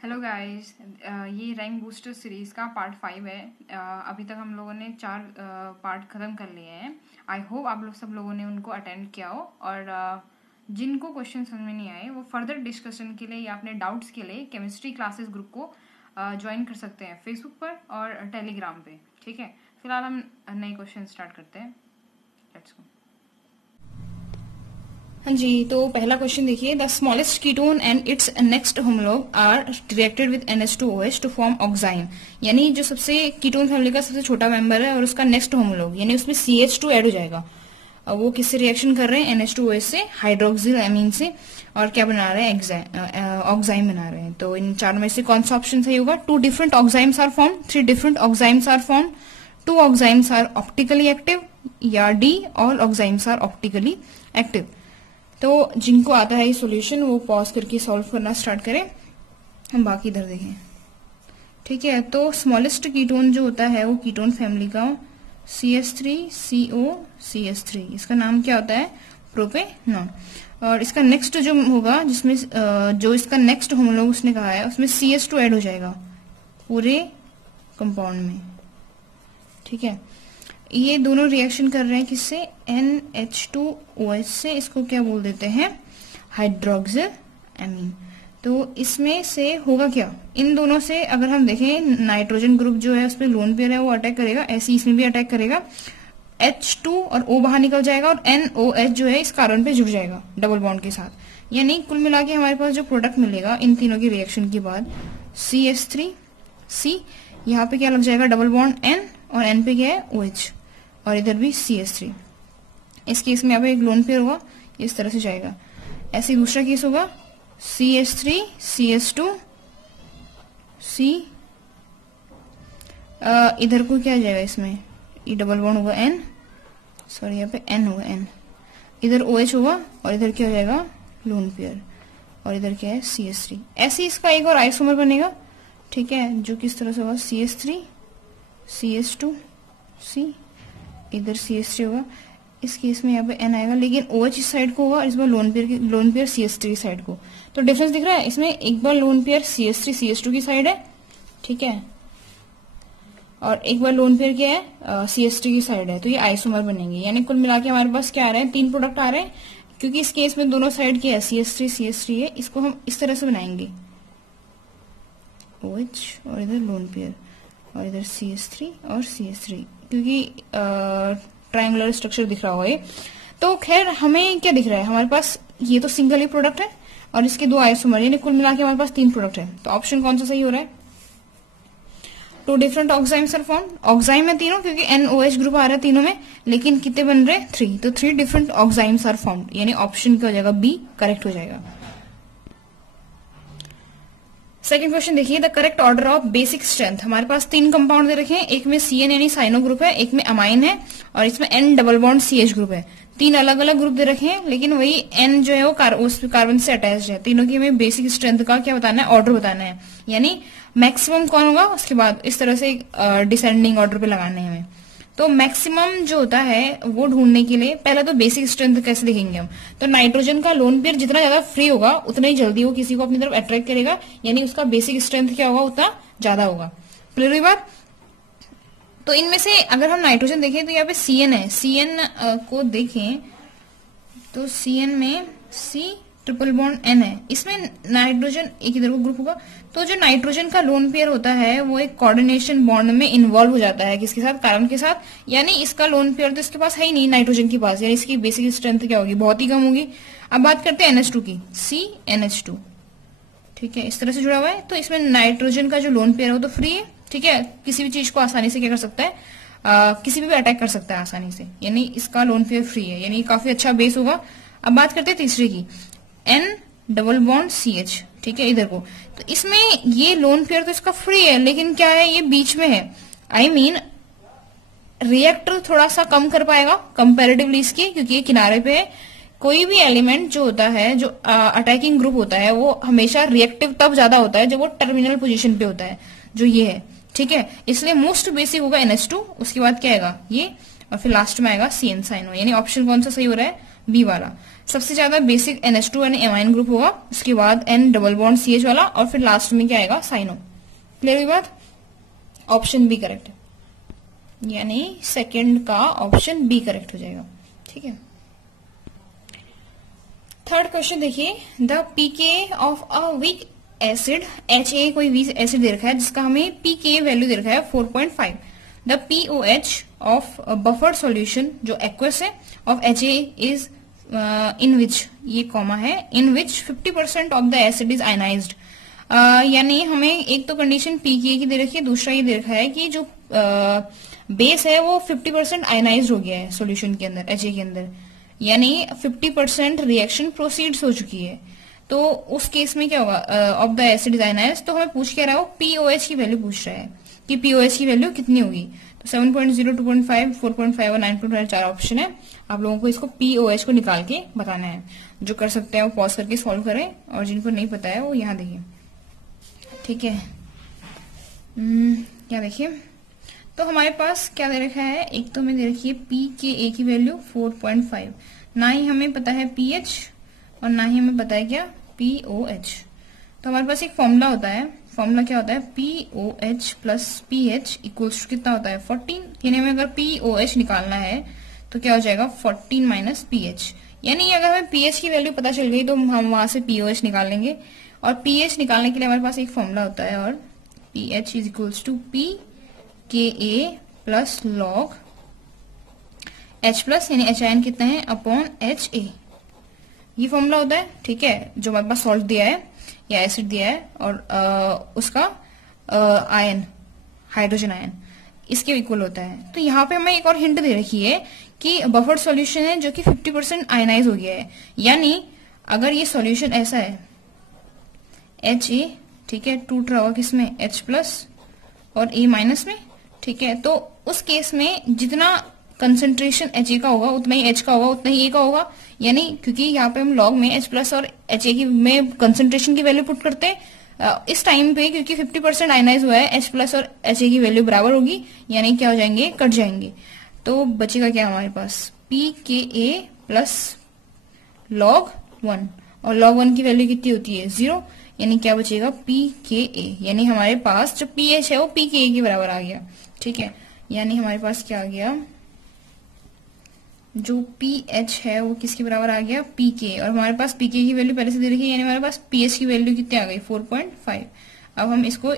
Hello guys, ये rank booster series का part 5 है। अभी तक हम लोगों ने 4 पार्ट ख़त्म कर लिए हैं। आई होप आप लोग सब लोगों ने उनको अटेंड किया हो और जिनको क्वेश्चन समझ में नहीं आए वो फर्दर डिस्कशन के लिए या अपने डाउट्स के लिए केमिस्ट्री क्लासेस ग्रुप को ज्वाइन कर सकते हैं फेसबुक पर और टेलीग्राम पे। ठीक है, फिलहाल हम नए क्वेश्चन स्टार्ट करते हैं। Let's go. हाँ जी, तो पहला क्वेश्चन देखिए। The smallest ketone and its next homolog are reacted with NH2OH to form oxime. यानी जो सबसे कीटोन फैमिली का सबसे छोटा मेंबर है और उसका नेक्स्ट होमोलॉग यानी उसमें CH2 ऐड हो जाएगा। वो किससे रिएक्शन कर रहे हैं? NH2OH से, हाइड्रोक्सिल एमीन से, और क्या बना रहे हैं? ऑक्साइम बना रहे हैं। तो इन चारों में से कौन सा ऑप्शन सही होगा? 2 different oximes are form, 3 different oximes are form, 2 oximes are optically active, या D all oximes are optically active. तो जिनको आता है सॉल्यूशन वो पॉज करके सॉल्व करना स्टार्ट करें, हम बाकी इधर देखें। ठीक है, तो स्मॉलेस्ट कीटोन जो होता है वो कीटोन फैमिली का CH3COCH3, इसका नाम क्या होता है? प्रोपेनॉन। और इसका नेक्स्ट जो होगा, जिसमें जो इसका नेक्स्ट होमोलॉग उसने कहा है उसमें CH2 ऐड हो जाएगा पूरे कंपाउंड में। ठीक है, ये दोनों रिएक्शन कर रहे हैं किससे? NH2OH से। इसको क्या बोल देते हैं? Hydroxyl amine. तो इसमें से होगा क्या? इन दोनों से अगर हम देखें, नाइट्रोजन ग्रुप जो है उसमें लोन पेयर है वो अटैक करेगा, ऐसे इसमें भी अटैक करेगा। H2 और O बाहर निकल जाएगा और NOH जो है इस कार्बन पे जुड़ जाएगा डबल बॉन्ड के साथ। यानी कुल मिला के हमारे पास जो प्रोडक्ट मिलेगा इन तीनों की रिएक्शन के बाद, CH3C, यहाँ पे क्या लग जाएगा? डबल बॉन्ड N, और N पे क्या है? OH, और इधर भी CH3। इस केस में यहाँ पे एक लोन पेयर होगा, इस तरह से जाएगा। ऐसे दूसरा केस होगा CH3 CH2 C, इधर को क्या जाएगा? इसमें ये डबल बॉन्ड होगा N, सॉरी यहाँ पे N होगा N, इधर OH होगा और इधर क्या हो जाएगा? लोन पेयर, और इधर क्या है? CH3। ऐसे इसका एक और आइसोमर बनेगा। ठीक है, जो किस तरह से होगा? CH3 CH2 C, इधर CH3 होगा। इस केस में यहाँ पे N आएगा, लेकिन OH इस साइड को होगा और इसमें लोन पेयर CH3 साइड को। तो डिफरेंस दिख रहा है इसमें? एक बार लोन पेयर CH3 CH2 की साइड है, ठीक है, और एक बार लोन पेयर क्या है? CH3 की साइड है। तो ये आइसोमर बनेंगे। यानी कुल मिला के हमारे पास क्या आ रहे हैं? 3 प्रोडक्ट आ रहे हैं, क्योंकि इस केस में दोनों साइड क्या है? CH3 CH3 है। इसको हम इस तरह से बनाएंगे, OH और इधर लोन पेयर, और इधर CH3 और CH3, क्योंकि ट्रायंगुलर स्ट्रक्चर दिख रहा होगा ये। तो खैर हमें क्या दिख रहा है? हमारे पास ये तो सिंगल ही प्रोडक्ट है और इसके 2 आइसोमर, यानी कुल मिला के हमारे पास 3 प्रोडक्ट है। तो ऑप्शन कौन सा सही हो रहा है? 2 different oximes are form. Oxime है तीनों, क्योंकि NOH ग्रुप आ रहा है तीनों में, लेकिन कितने बन रहे? 3। तो 3 डिफरेंट ऑक्साइम्स आर फॉर्म्ड, यानी ऑप्शन क्या हो जाएगा? B करेक्ट हो जाएगा। सेकंड क्वेश्चन देखिए। The correct order of basic strength. हमारे पास 3 कंपाउंड दे रखे हैं, एक में CN यानी साइनो ग्रुप है, एक में अमाइन है, और इसमें N double bond CH group है। 3 अलग अलग ग्रुप दे रखे हैं, लेकिन वही N जो है वो उस कार्बन से अटैच है। तीनों की हमें बेसिक स्ट्रेंथ का क्या बताना है? ऑर्डर बताना है, यानी मैक्सिमम कौन होगा उसके बाद इस तरह से डिसेंडिंग ऑर्डर पे लगाने हैं हमें। तो मैक्सिमम जो होता है वो ढूंढने के लिए पहले तो बेसिक स्ट्रेंथ कैसे देखेंगे हम? तो नाइट्रोजन का लोन पेयर जितना ज्यादा फ्री होगा उतना ही जल्दी वो किसी को अपनी तरफ अट्रैक्ट करेगा, यानी उसका बेसिक स्ट्रेंथ क्या होगा? उतना ज्यादा होगा। क्लियर हुई बात? तो इनमें से अगर हम नाइट्रोजन देखें तो यहाँ पे CN है। CN को देखें तो CN में C ट्रिपल बॉन्ड N है। इसमें नाइट्रोजन एक इधर को ग्रुप होगा। तो जो नाइट्रोजन का लोन पेयर होता है वो एक कोऑर्डिनेशन बॉन्ड में इन्वॉल्व हो जाता है, किसके साथ? कार्बन के साथ। यानी इसका लोन पेयर तो इसके पास है ही नहीं नाइट्रोजन के पास, यानी इसकी बेसिक स्ट्रेंथ क्या होगी? बहुत ही कम होगी। अब बात करते हैं NH2 की, CNH2। ठीक है, इस तरह से जुड़ा हुआ है। तो इसमें नाइट्रोजन का जो लोन पेयर है वो तो फ्री है। ठीक है, किसी भी चीज को आसानी से क्या कर सकता है? किसी भी अटैक कर सकता है आसानी से, यानी इसका लोन पेयर फ्री है, यानी काफी अच्छा बेस होगा। अब बात करते हैं तीसरे की, N डबल बॉन्ड CH। ठीक है, इधर को। तो इसमें ये लोन पेयर तो इसका फ्री है, लेकिन क्या है? ये बीच में है। आई मीन रिएक्टर थोड़ा सा कम कर पाएगा कंपैरेटिवली इसके, क्योंकि ये किनारे पे है। कोई भी एलिमेंट जो होता है, जो अटैकिंग ग्रुप होता है, वो हमेशा रिएक्टिव तब ज्यादा होता है जब वो टर्मिनल पोजीशन पे होता है, जो ये है। ठीक है, इसलिए मोस्ट बेसिक होगा NH2, उसके बाद क्या आएगा? ये, और फिर लास्ट में आएगा CN साइनो। यानी ऑप्शन कौन सा सही हो रहा है? B वाला। सबसे ज्यादा बेसिक NH2 यानी एमाइन ग्रुप होगा, उसके बाद N डबल बॉन्ड CH वाला, और फिर लास्ट में क्या आएगा, साइनो। क्लियर हुई बात? ऑप्शन बी करेक्ट है, यानी सेकंड का ऑप्शन बी करेक्ट हो जाएगा। ठीक है। थर्ड क्वेश्चन देखिए, the pK of a weak acid HA, कोई वीक एसिड दे रखा है जिसका हमें pK वैल्यू दे रखा है 4.5। The POH of buffered solution जो एक्वस है ऑफ HA इज इन विच, ये कॉमा है, इन विच 50% of the acid is ionised. यानी हमें एक तो कंडीशन pK की दे रखी है, दूसरा ये दे रखा है कि जो बेस है वो 50% आयनाइज्ड हो गया है सॉल्यूशन के अंदर, HA के अंदर, यानी 50% रिएक्शन प्रोसीड्स हो चुकी है। तो उस केस में क्या होगा, of the acid is ionised, तो हमें पूछ क्या रहा हो, POH की वैल्यू पूछ रहा है कि POH की वैल्यू कितनी होगी। तो 7.0, 2.5, 4.5 और 9.5 चार ऑप्शन है, आप लोगों को इसको POH को निकाल के बताना है। जो कर सकते हैं वो पॉज करके सॉल्व करें, और जिनको नहीं पता है वो यहाँ देखिए। ठीक है। क्या देखिए, तो हमारे पास क्या दे रखा है, एक तो हमें दे रखी है pKa की वैल्यू 4.5, ना ही हमें पता है pH और ना ही हमें पता है क्या POH। तो हमारे पास एक फॉर्मूला होता है, फॉर्मूला क्या होता है, POH plus pH equals to कितना होता है 14, यानी हमें अगर POH निकालना है तो क्या हो जाएगा 14 माइनस pH, यानी अगर हमें pH की वैल्यू पता चल गई तो हम वहां से POH निकाल लेंगे। और pH निकालने के लिए हमारे पास एक फॉर्मूला होता है, और pH is equals to pKa plus log H plus, यानी HIN कितना है अपॉन HA, ये फॉर्मूला होता है। ठीक है, जो हमारे पास सॉल्ट दिया है या एसिड दिया है और उसका आयन, हाइड्रोजन आयन, इसके इक्वल होता है। तो यहाँ पे हमें एक और हिंट दे रखी है कि बफर्ड सॉल्यूशन है जो कि 50% आयनाइज हो गया है, यानी अगर ये सॉल्यूशन ऐसा है HA, ठीक है, टूट रहा होगा किसमें, H प्लस और A माइनस में। ठीक है, तो उस केस में जितना कंसेंट्रेशन HA का होगा उतना ही H का होगा, उतना ही A का होगा, यानी क्योंकि यहाँ पे हम लॉग में H प्लस और HA की में कंसेंट्रेशन की वैल्यू पुट करते हैं इस टाइम पे, क्योंकि 50% आयनाइज हुआ है, H प्लस और HA की वैल्यू बराबर होगी, यानी क्या हो जाएंगे, कट जाएंगे। तो बचेगा क्या हमारे पास, pKa प्लस log 1, और log 1 की वैल्यू कितनी होती है 0, यानी क्या बचेगा pKa, यानी हमारे पास जो pH है वो pKa के बराबर आ गया। ठीक है, यानी हमारे पास क्या आ गया, जो pH है वो किसके बराबर आ गया, pK, और हमारे पास pK की वैल्यू पहले से दे रखी है, यानी हमारे पास pH की वैल्यू कितनी आ गई 4.5। अब हम इसको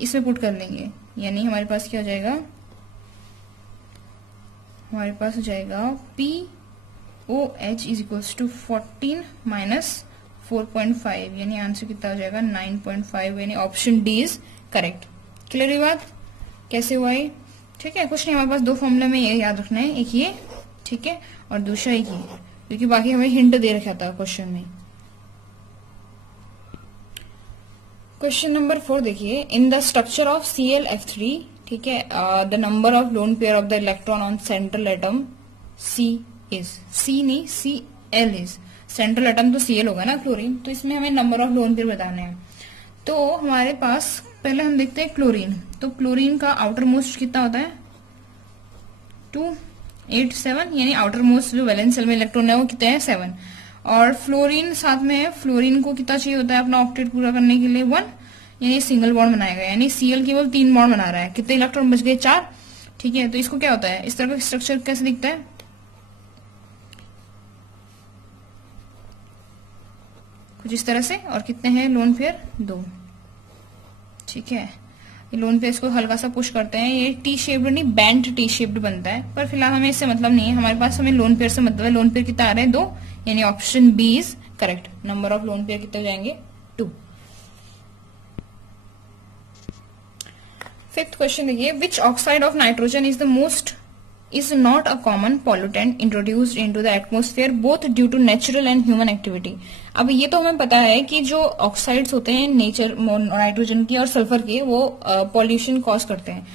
इसमें पुट कर लेंगे, यानी हमारे पास क्या हो जाएगा, हमारे पास हो जाएगा POH is equals to 14 minus 4.5, यानी आंसर कितना हो जाएगा 9.5, यानी option D is correct. Clear हुई बात, कैसे हुआ ये? ठीक है, कुछ नहीं, हमारे पास दो फॉर्मूला में ये याद रखना है, एक ये, ठीक है, और दूसरा एक ये, क्योंकि बाकी हमें हिंट दे रखा था क्वेश्चन में। क्वेश्चन नंबर 4 देखिए, in the structure of ClF3, ठीक है, the number of lone pair of the electron on central atom C is, C नहीं Cl इज, सेंट्रल एटम तो Cl होगा ना, क्लोरीन, तो इसमें हमें नंबर ऑफ लोन पेयर बताने हैं। तो हमारे पास पहले हम देखते हैं क्लोरीन, तो क्लोरीन का आउटर मोस्ट कितना होता है 287, यानी आउटर मोस्ट जो वैलेंस शेल में इलेक्ट्रॉन है वो कितने हैं 7, और फ्लोरीन साथ में है, फ्लोरीन को कितना चाहिए होता है अपना ऑक्टेट पूरा करने के लिए 1, यानी सिंगल बॉन्ड बनाएगा, यानी Cl केवल 3 बॉन्ड बना रहा है, कितने इलेक्ट्रॉन बच गए 4। ठीक है, तो इसको क्या होता है, इस तरह का स्ट्रक्चर कैसे दिखता है, कुछ इस तरह से, और कितने हैं लोन पेयर 2। ठीक है, ये लोन पेयर को हल्का सा पुश करते हैं, ये टी शेप्ड नहीं बैंड टी शेप्ड बनता है, पर फिलहाल हमें इससे मतलब नहीं है, हमारे पास हमें लोन पेयर से मतलब है। लोन पेयर कितना आ रहे हैं 2, यानी option B is correct. Number of lone pair कितने हो जाएंगे 2। फिफ्थ क्वेश्चन देखिए, which oxide of nitrogen is not a common pollutant introduced into the atmosphere both due to natural and human activity। अब ये तो हमें पता है कि जो ऑक्साइड्स होते हैं नेचर नाइट्रोजन के और सल्फर के, वो पॉल्यूशन कॉज करते हैं,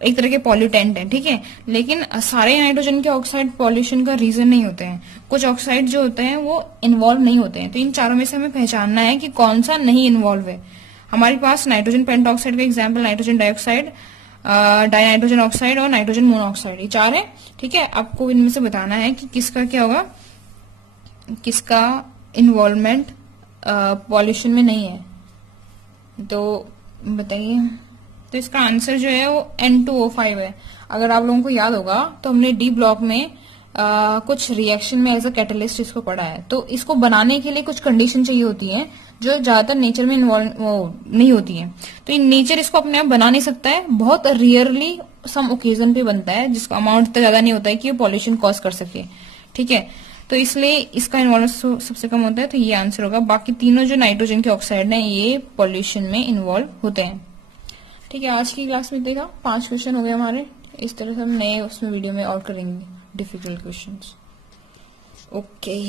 एक तरह के पॉल्यूटेंट हैं। ठीक है, लेकिन सारे नाइट्रोजन के ऑक्साइड पॉल्यूशन का रीजन नहीं होते हैं, कुछ ऑक्साइड जो होते हैं वो इन्वॉल्व नहीं होते हैं। तो इन चारों में से हमें पहचानना है कि कौन सा नहीं इन्वॉल्व है। हमारे पास नाइट्रोजन पेंटॉक्साइड का example nitrogen dioxide, dinitrogen oxide और नाइट्रोजन मोनोऑक्साइड, ये 4 है। ठीक है, आपको इनमें से बताना है कि किसका क्या होगा किसका इन्वॉल्वमेंट पॉल्यूशन में नहीं है, तो बताइए। तो इसका आंसर जो है वो N2O5 है। अगर आप लोगों को याद होगा तो हमने डी ब्लॉक में कुछ रिएक्शन में एज अ कैटलिस्ट इसको पढ़ा है। तो इसको बनाने के लिए कुछ कंडीशन चाहिए होती है जो ज्यादातर नेचर में इन्वॉल्व नहीं होती है। तो ये नेचर इसको अपने आप बना नहीं सकता है, बहुत रेयरली सम ओकेजन पे बनता है जिसका अमाउंट इतना ज्यादा नहीं होता है कि वो पॉल्यूशन कॉज कर सके। ठीक है, तो इसलिए इसका इन्वॉल्व सबसे कम होता है, तो ये आंसर होगा। बाकी तीनों जो नाइट्रोजन के ऑक्साइड हैं ये पॉल्यूशन में इन्वॉल्व होते हैं। ठीक है, आज की क्लास में देखा 5 क्वेश्चन हो गए हमारे। इस तरह से हम नए उसमें वीडियो में और करेंगे डिफिकल्ट क्वेश्चंस। ओके।